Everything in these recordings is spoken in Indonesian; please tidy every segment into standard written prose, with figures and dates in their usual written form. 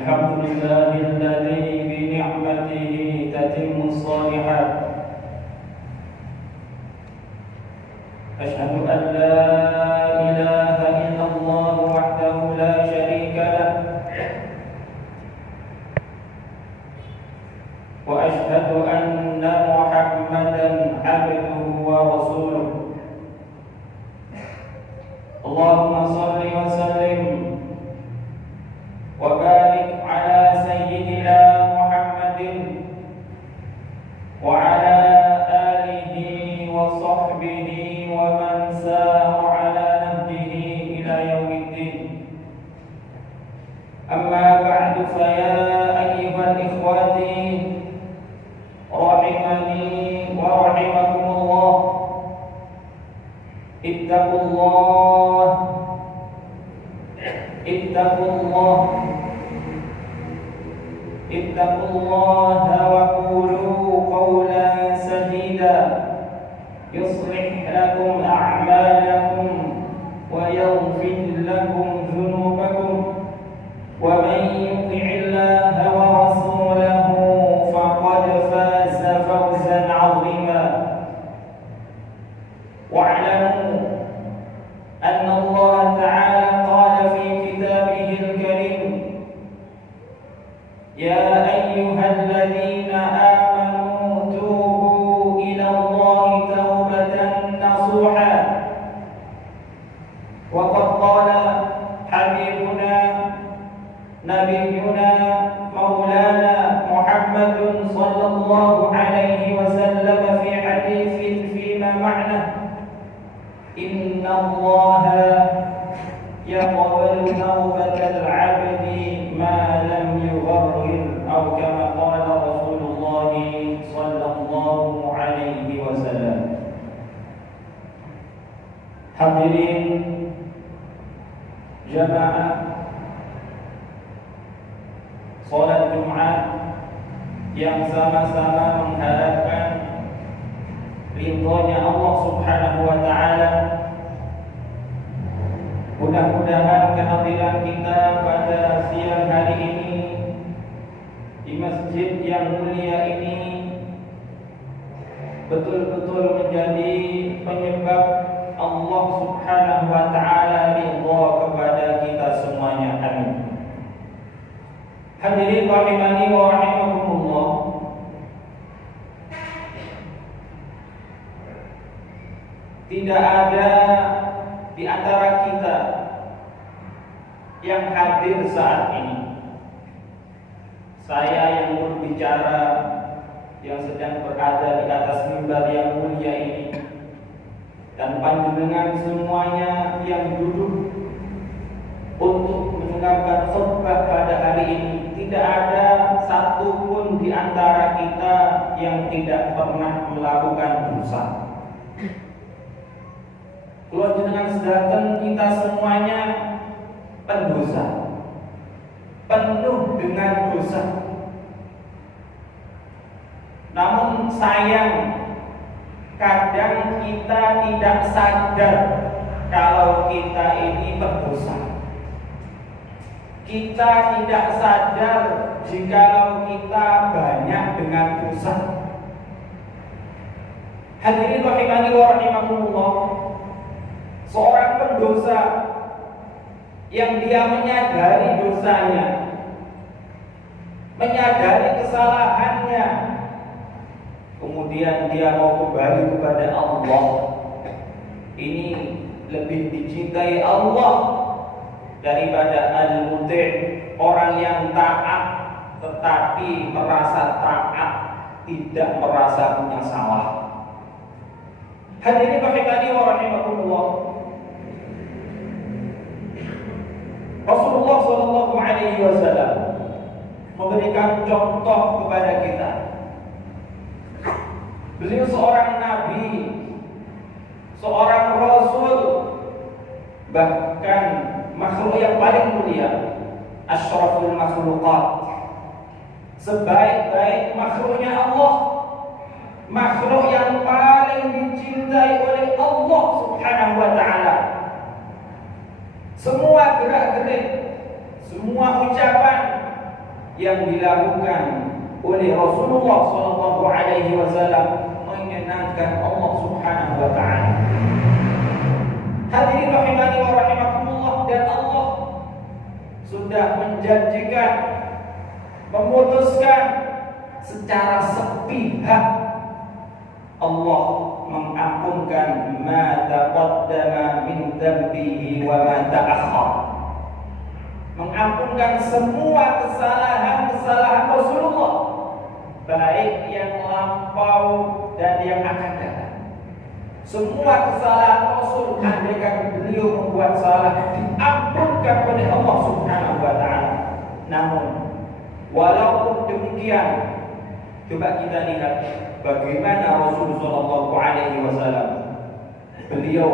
الحمد لله الذي بنعمته تتم الصالحات. أشهد أن لا إله إلا الله وحده لا شريك له، وأشهد أن محمدا عبده ورسوله. اللهم صل وسلم وبارك على سيدنا محمد وعلى آله وصحبه ومن سار على نهجه إلى يوم الدين. أما بعد، فيا أيها الإخوة رحمني ورحمكم الله، اتقوا الله اتقوا الله اتقوا الله وقولوا قولا سديدا يصلح لكم أعمالكم ويغفر لكم ذنوبكم، ومن يطع الله ورسوله فقد فاز فوزا عظيما. واعلموا أن الله تعالى قال في كتابه الكريم: يا أيها الذين آمنوا توبوا إلى الله توبة نصوحا. وقد قال حبيبنا نبينا مولانا محمد صلى الله عليه وسلم في حديث فيما معناه: إن الله يقبل توبة العبد ما لم يغرر، أو كما قال رسول الله صلى الله عليه وسلم. Hadirin jamaah salat Jumat yang sama-sama mengharapkan ridhonya Allah Subhanahu wa ta'ala. Mudah-mudahan kehadiran kita pada siang hari ini di masjid yang mulia ini betul-betul menjadi penyebab Allah Subhanahu wa ta'ala ridha kepada kita semuanya. Amin. Hadirin rahimani wa rahimakumullah, tidak ada di antara kita yang hadir saat ini, saya yang berbicara, yang sedang berada di atas mimbar yang mulia ini, dan panjenengan semuanya yang duduk untuk mendengarkan khutbah pada hari ini, tidak ada satupun di antara kita yang tidak pernah melakukan dosa. Kalau jenengan sedanten, kita semuanya pendosa, penuh dengan dosa. Namun sayang, kadang kita tidak sadar kalau kita ini berdosa. Kita tidak sadar jikalau kita banyak dengan dosa. Hadirin rahimani wa rahimakumullah, seorang pendosa yang dia menyadari dosanya, menyadari kesalahannya, kemudian dia mau kembali kepada Allah, ini lebih dicintai Allah daripada al-muti', orang yang taat tetapi merasa taat, tidak merasa punya salah. Hadirin rahimani wa rahimakumullah, Rasulullah sallallahu alaihi wasallam memberikan contoh kepada kita. Beliau seorang nabi, seorang rasul, bahkan makhluk yang paling mulia, asyraful makhluqat, sebaik-baik makhluknya Allah, makhluk yang paling dicintai oleh Allah Subhanahu wa ta'ala. Semua gerak-gerik, semua ucapan, yang dilakukan oleh Rasulullah sallallahu alaihi wasallam menyenangkan Allah Subhanahu wa taala. Hadirin rahimani wa rahimakumullah, dan Allah sudah menjanjikan, memutuskan secara sepihak Allah mengampunkan ma taqaddama min dzambihi wa ma ta'akhkhar. Mengampunkan semua kesalahan-kesalahan Rasulullah, baik yang lampau dan yang akan datang. Semua kesalahan Rasul, andaikan beliau membuat salah, diampunkan oleh Allah Subhanahu wa taala. Namun walaupun demikian, coba kita lihat bagaimana Rasulullah sallallahu alaihi wasallam beliau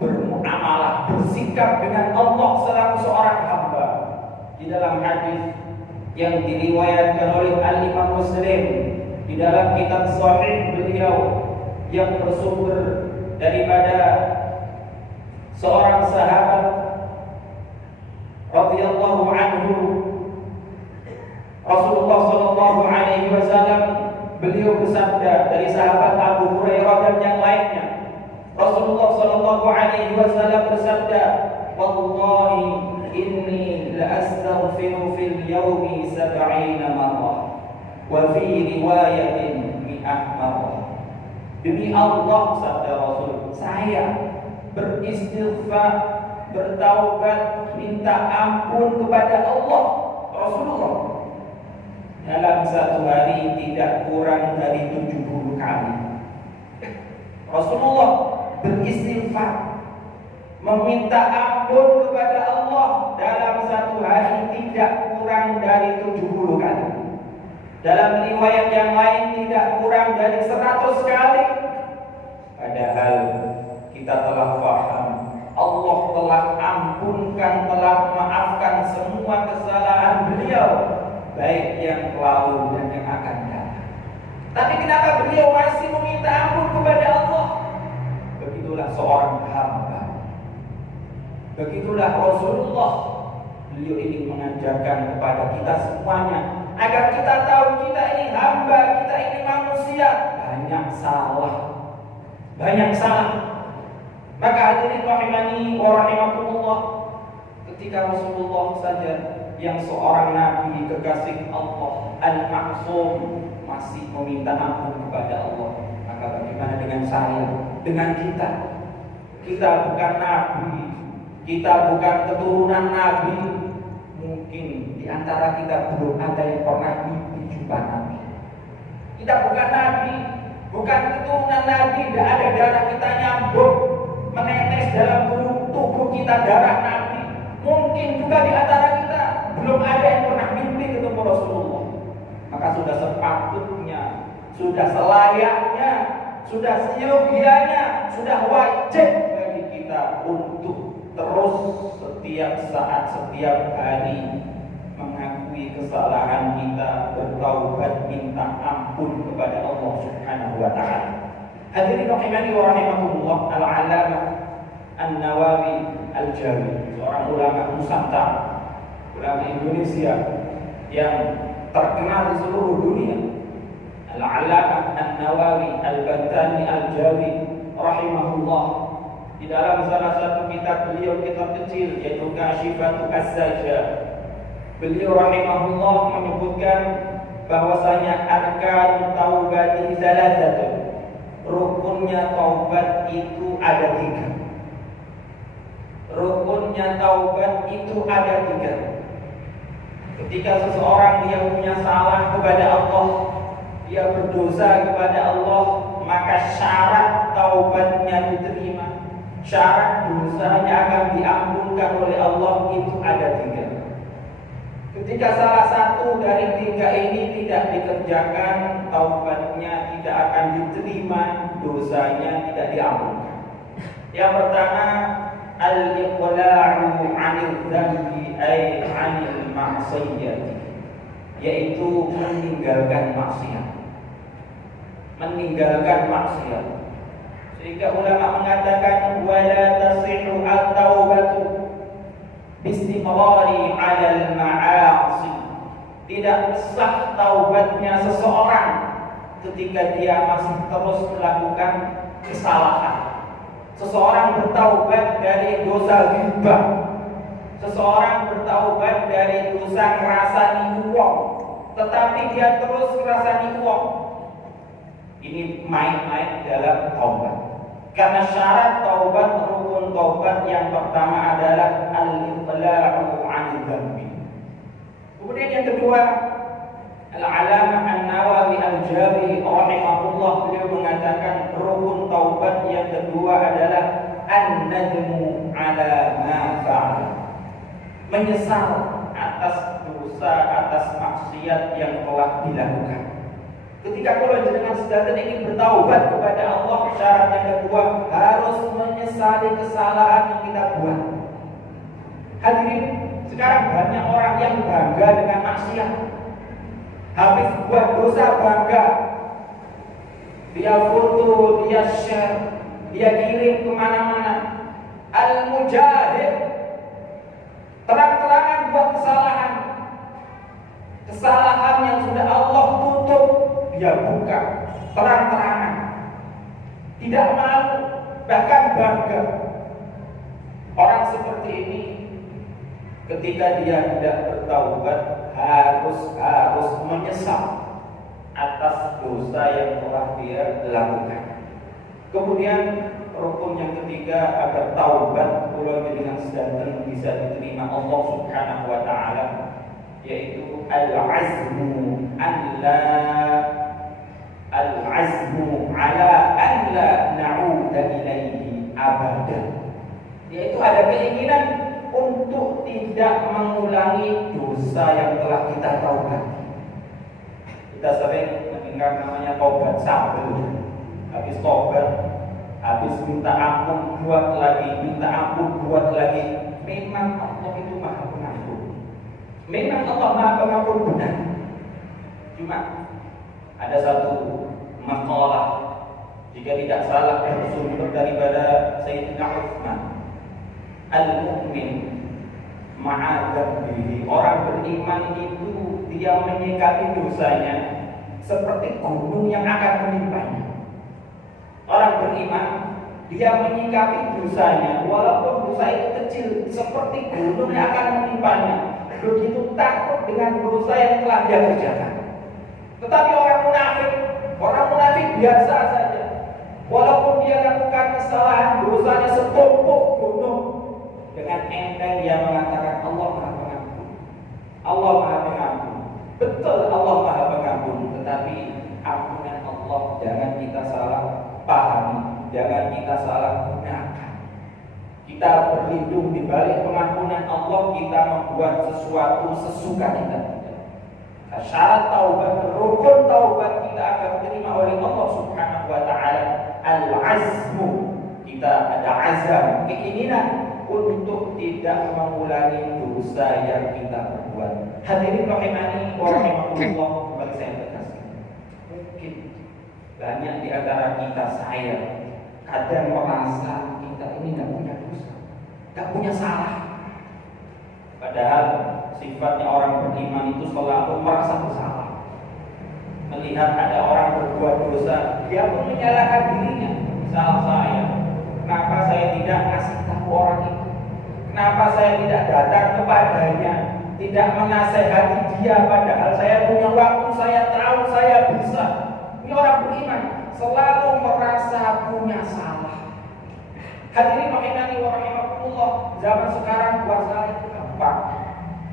bermuamalah, bersikap dengan Allah selaku seorang hamba. Di dalam hadis yang diriwayatkan oleh Al-Imam Muslim, di dalam kitab Sahih beliau yang bersumber daripada seorang sahabat radhiyallahu anhu, Rasulullah sallallahu alaihi wasallam beliau bersabda dari sahabat Abu Hurairah dan yang lainnya. Rasulullah sallallahu alaihi wasallam bersabda, "Wallahi inni la astaghfiru fil yawmi 70 marrah wa fi riwayatin 100 marrah." Demi Allah, sabda Rasul, saya beristighfar, bertaubat, minta ampun kepada Allah, Rasulullah, dalam satu hari tidak kurang dari 70 kali. Rasulullah beristighfar, meminta ampun kepada Allah dalam satu hari tidak kurang dari 70 kali. Dalam riwayat yang lain tidak kurang dari 100 kali. Padahal kita telah paham, Allah telah ampunkan, telah maafkan semua kesalahan beliau, baik yang lalu dan yang akan datang. Tapi kenapa beliau masih meminta ampun kepada Allah? Begitulah seorang hamba. Begitulah Rasulullah. Beliau ingin mengajarkan kepada kita semuanya agar kita tahu kita ini hamba, kita ini manusia, banyak salah. Maka hadirin rahimani wa rahimakumullah, ketika Rasulullah saja yang seorang nabi kekasih Allah al-ma'sum masih meminta ampun kepada Allah, maka bagaimana dengan saya, dengan kita? Kita bukan nabi, kita bukan keturunan nabi. Mungkin di antara kita belum ada yang pernah mimpi jumpa nabi. Kita bukan nabi, bukan keturunan nabi, tidak ada darah kita nyambung menetes dalam tubuh kita darah nabi. Mungkin juga di antara kita belum ada yang pernah mimpi ketemu Rasulullah. Maka sudah sepatutnya, sudah selayaknya, sudah seyogianya, sudah wajib bagi kita untuk terus setiap saat, setiap hari mengakui kesalahan kita, bertaubat, minta ampun kepada Allah Subhanahu wa taala. Hadirin rahimani wa rahimakumullah, Al-Allamah An-Nawawi Al-Jawi, seorang ulama Nusantara, ulama Indonesia yang terkenal di seluruh dunia. Al-Allamah An-Nawawi Al-Bantani Al-Jawi rahimahullah, di dalam salah satu kitab beliau, kitab kecil yaitu Kashifatu As-Sajjah, beliau rahimahullah menyebutkan bahwasanya arkan taubati salasatun, rukunnya taubat itu ada 3. Rukunnya taubat itu ada 3. Ketika seseorang dia punya salah kepada Allah, dia berdosa kepada Allah, maka syarat taubatnya diterima, syarat dosanya akan diampunkan oleh Allah itu ada 3. Ketika salah satu dari 3 ini tidak dikerjakan, taubatnya tidak akan diterima, dosanya tidak diampunkan. Yang pertama, al-iqla'u 'anil dzambi ay 'anil ma'siyati, yaitu meninggalkan maksiat. Sehingga ulama mengatakan wala tasihhu at-taubatu bistimrari 'alal ma'asi, tidak sah taubatnya seseorang ketika dia masih terus melakukan kesalahan. Seseorang bertaubat dari dosa ghibah, seseorang bertaubat dari dosa ngerasani uang, tetapi dia terus ngerasani uang. Ini main-main dalam taubat. Karena syarat taubat, rukun taubat yang pertama adalah al-iqla'u 'anil dzambi. Kemudian yang kedua, Al-Alamah An-Nawawi Al-Jabiri rahimahullah, beliau mengatakan rukun taubat yang kedua adalah an-nadmu 'ala ma fa'ala. Menyesal atas dosa, atas maksiat yang telah dilakukan. Ketika kalau jenengan sedang ingin bertaubat kepada Allah, syarat yang kedua harus menyesali kesalahan yang kita buat. Hadirin, sekarang banyak orang yang bangga dengan maksiat. Habis buat dosa bangga, dia foto, dia share, dia kirim kemana-mana. Al-mujahid terang-terangan buat kesalahan, kesalahan yang sudah Allah tutup, dia buka terang-terangan, tidak malu, bahkan bangga. Orang seperti ini ketika dia tidak bertaubat harus menyesal atas dosa yang telah dia lakukan. Kemudian rukun yang ketiga agar taubat kula dengan sedanten bisa diterima Allah Subhanahu wa taala, yaitu al-azmu ala an la na'uda ilaihi abadan, yaitu ada keinginan untuk tidak mengulangi dosa yang telah kita taubat. Kita sering mendengar namanya taubat sabel. Habis taubat, habis minta ampun buat lagi, minta ampun buat lagi. Memang Allah itu Maha Pengampun. Memang Allah Maha Pengampun benar. Cuma ada satu makalah, jika tidak salah bersumber daripada Sayyidina Utsman, al-mu'min ma'adzambihi. Orang beriman itu dia menyikapi dosanya seperti gunung yang akan menimpanya. Orang beriman dia menyikapi dosanya walaupun dosa itu kecil seperti gunung yang akan menimpanya. Begitu takut dengan dosa yang telah dia kerjakan. Tetapi orang munafik biasa saja. Walaupun dia lakukan kesalahan, dosanya setumpuk gunung, dengan enteng dia mengatakan Allah Maha Pengampun. Allah Maha Pengampun. Betul Allah Maha Pengampun, tetapi ampunan Allah jangan kita salah pahami, jangan kita salah gunakan. Kita berlindung di balik pengampunan Allah, kita membuat sesuatu sesuka kita. Syarat taubat, rukun taubat kita akan diterima oleh Allah Subhanahu wa taala al-azmu. Kita ada azam, keinginan untuk tidak mengulangi dosa yang kita perbuat. Hadirin rahimani wa rahimakumullah, kembali saya tegaskan. Mungkin banyak di antara kita, saya kadang merasa kita ini nggak punya dosa, nggak punya salah. Padahal sifatnya orang beriman itu selalu merasa bersalah. Melihat ada orang berbuat dosa, dia pun menyalahkan dirinya. Salah saya, kenapa saya tidak kasih tahu orang itu? Kenapa saya tidak datang kepadanya, tidak menasehati dia, padahal saya punya waktu, saya tahu, saya bisa. Ini orang beriman selalu merasa punya salah. Hadirin rahimani wa rahimakumullah, zaman sekarang buat salah itu gampang.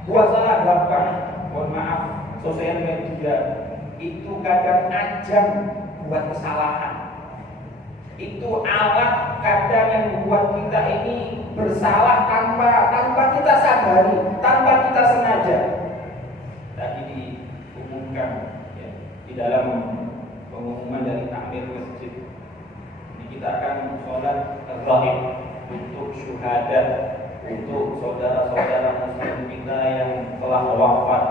Buat salah gampang. Mohon maaf, sosial media itu kadang ajang buat kesalahan. Itu alat kadang yang membuat kita ini bersalah tanpa kita sadari, tanpa kita sengaja. Tadi diumumkan ya, di dalam pengumuman dari takmir masjid, ini kita akan sholat ghaib untuk syuhada, untuk saudara-saudara muslim kita yang telah wafat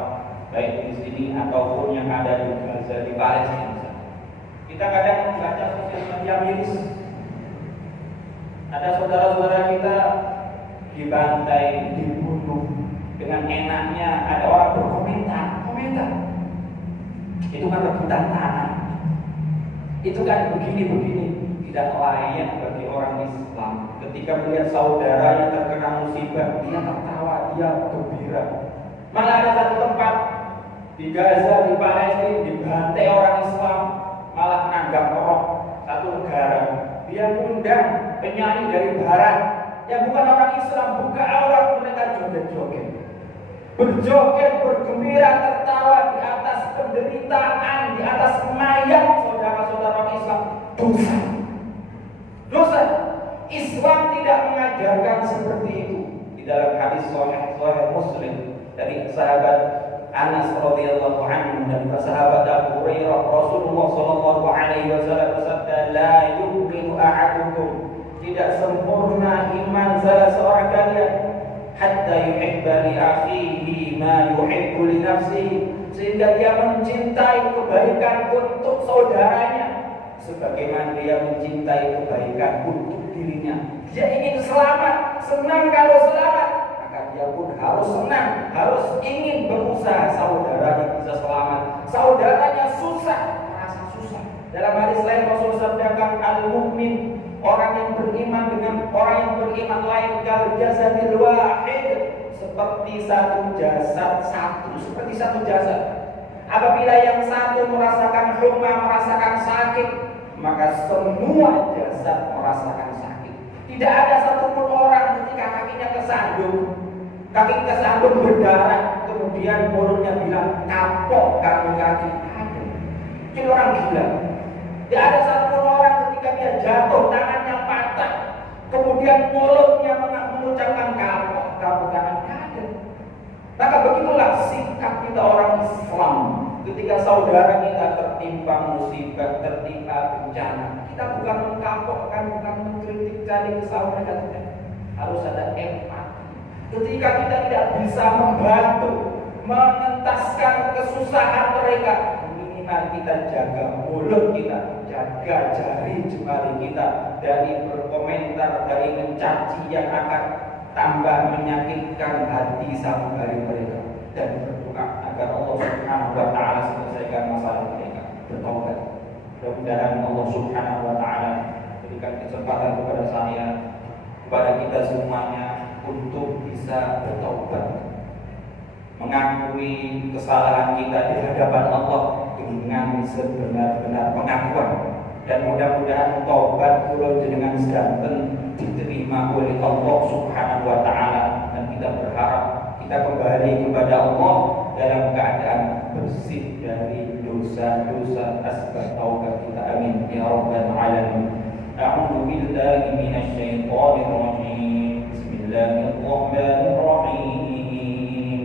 baik di sini ataupun yang ada di Gaza, di Palestina. Kita kadang membaca sosial media miris, ada saudara-saudara kita dibantai, dibunuh dengan enaknya. Ada orang berkomentar Itu kan begini-begini, tidak layak bagi orang Islam. Ketika melihat saudaranya terkena musibah, dia tertawa, dia gembira. Malah ada satu tempat di Gaza, di Palestina, dibantai orang Islam, malah menanggap roh satu negara. Dia mengundang penyanyi dari barat yang bukan orang Islam, buka aurat, mereka joget-joget, berjoget, bergembira, tertawa di atas penderitaan, di atas mayat saudara-saudara Islam. Dosa. Islam tidak mengajarkan seperti itu. Di dalam hadis sahih Muslim dari sahabat Anas radhiyallahu anhu dan sahabat Abu Hurairah, Rasulullah sallallahu alaihi wasallam bersabda, "La yu'minu ahadukum," tidak sempurna iman salah seorang kalian, hatta yuhibba li akhihi ma yuhibbu li nafsihi, sehingga dia mencintai kebaikan untuk saudaranya sebagaimana dia mencintai kebaikan untuk dirinya. Dia ingin selamat, senang kalau selamat, maka dia pun harus senang, harus ingin berusaha saudaranya bisa selamat. Saudaranya susah, merasa susah. Dalam hadis lain Rasul sabdakan, al-mu'min, orang yang beriman dengan orang yang beriman lain, kal jasadil wahid, seperti satu jasad, seperti satu jasad. Apabila yang satu merasakan humma, merasakan sakit, maka semua jasad merasakan sakit. Tidak ada satupun orang ketika kakinya kesandung berdarah, kemudian mulutnya bilang, "Kapok kamu kaki." Ini orang gila. Tidak ada satupun orang ketika dia jatuh, tangannya patah, kemudian mulutnya mengucapkan, "Kapok kamu kaki." Maka begitulah sikap kita orang Islam. Ketika saudara kita tertimpa musibah, tertimpa bencana, kita bukan mengkapokkan, bukan mengkritik, cari kesalahan mereka, harus ada empati. Ketika kita tidak bisa membantu, mengentaskan kesusahan mereka, minimal kita jaga mulut kita, jaga jari jemari kita dari berkomentar, dari mencaci yang akan tambah menyakitkan hati sanubari mereka, dan berdoa agar Allah Subhanahu wa taala selesaikan masalah mereka, bertobat. Mudah-mudahan Allah Subhanahu wa taala berikan kesempatan kepada saya, kepada kita semuanya untuk bisa bertobat, mengakui kesalahan kita di hadapan Allah dengan sebenar-benar pengakuan, dan mudah-mudahan tobat kula jenengan sedanten diterima oleh Allah Subhanahu wa taala, dan kita berharap kita kembali kepada Allah dalam keadaan bersih dari dosa-dosa asbab taubat kita. Amin ya rabbal alamin. A'udzu billahi minasy syaithanir rajim. Bismillahirrahmanirrahim.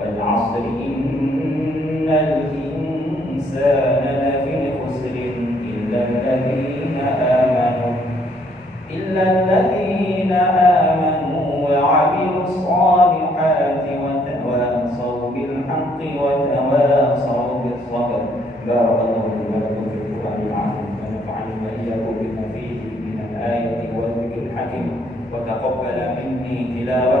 Wal 'ashri innal insana lafi khusrin illa alladhina amanu wa 'amilus salihati wa tawasaw bil haqqi wa tawasaw bis sabr. Barakallahu li wa lakum fil Qur'anil 'azim wa nafa'ani wa iyyakum bima fihi min al-ayati wal dhikril hakim wa taqabbala minni tilawatahu